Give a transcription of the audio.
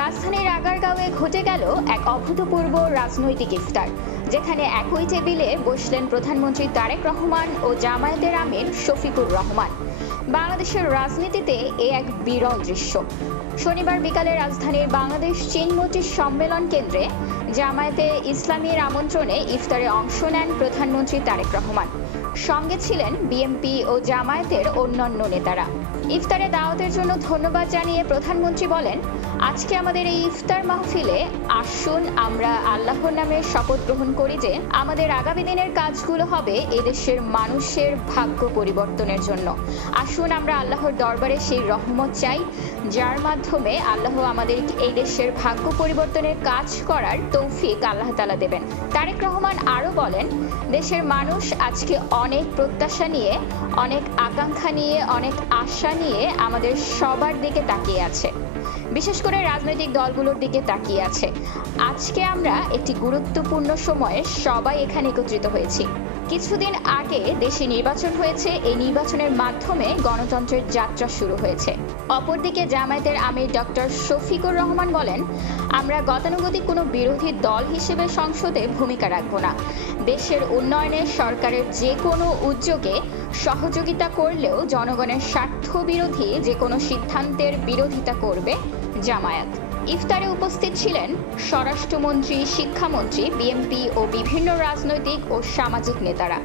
রাজধানীর আগারগাঁওয়ে ঘটে গেল এক অভূতপূর্ব রাজনৈতিক ইফতার, যেখানে একই টেবিলে বসলেন প্রধানমন্ত্রী তারেক রহমান ও জামায়াতের আমির শফিকুর রহমান। বাংলাদেশের রাজনীতিতে এ এক বিরল দৃশ্য। শনিবার বিকালে রাজধানীর বাংলাদেশ চীন মৈত্রী সম্মেলন কেন্দ্রে জামায়াতে ইসলামীর আমন্ত্রণে ইফতারে অংশ নেন প্রধানমন্ত্রী তারেক রহমান। সঙ্গে ছিলেন বিএনপি ও জামায়াতের অন্যান্য নেতারা। ইফতারে দাওয়াতের জন্য ধন্যবাদ জানিয়ে প্রধানমন্ত্রী বলেন, আজকে আমাদের এই ইফতার মাহফিলে আসুন আমরা আল্লাহর নামে শপথ গ্রহণ করি যে আমাদের আগামী দিনের কাজগুলো হবে এদেশের মানুষের ভাগ্য পরিবর্তনের জন্য। আসুন আমরা আল্লাহর দরবারে সেই রহমত চাই, যার মাধ্যমে আল্লাহ আমাদের এই দেশের ভাগ্য পরিবর্তনের কাজ করার তৌফিক আল্লাহ তাআলা দেবেন। তারেক রহমান আরও বলেন, দেশের মানুষ আজকে অনেক প্রত্যাশা নিয়ে, অনেক আকাঙ্ক্ষা নিয়ে, অনেক আশা নিয়ে আমাদের সবার দিকে তাকিয়ে আছে, বিশেষ করে রাজনৈতিক দলগুলোর দিকে তাকিয়ে আছে। আজকে আমরা একটি গুরুত্বপূর্ণ সময়ে সবাই এখানে একত্রিত হয়েছি। কিছুদিন আগে দেশে নির্বাচন হয়েছে, এই নির্বাচনের মাধ্যমে গণতন্ত্রের যাত্রা শুরু হয়েছে। অপরদিকে জামায়াতের আমির ডক্টর শফিকুর রহমান বলেন, আমরা গতানুগতিক কোনো বিরোধী দল হিসেবে সংসদে ভূমিকা রাখব না। দেশের উন্নয়নে সরকারের যে কোনো উদ্যোগে সহযোগিতা করলেও জনগণের স্বার্থ বিরোধী যে কোনো সিদ্ধান্তের বিরোধিতা করবে জামায়াত। ইফতারে উপস্থিত ছিলেন স্বরাষ্ট্রমন্ত্রী, শিক্ষামন্ত্রী, বিএনপি ও বিভিন্ন রাজনৈতিক ও সামাজিক নেতারা।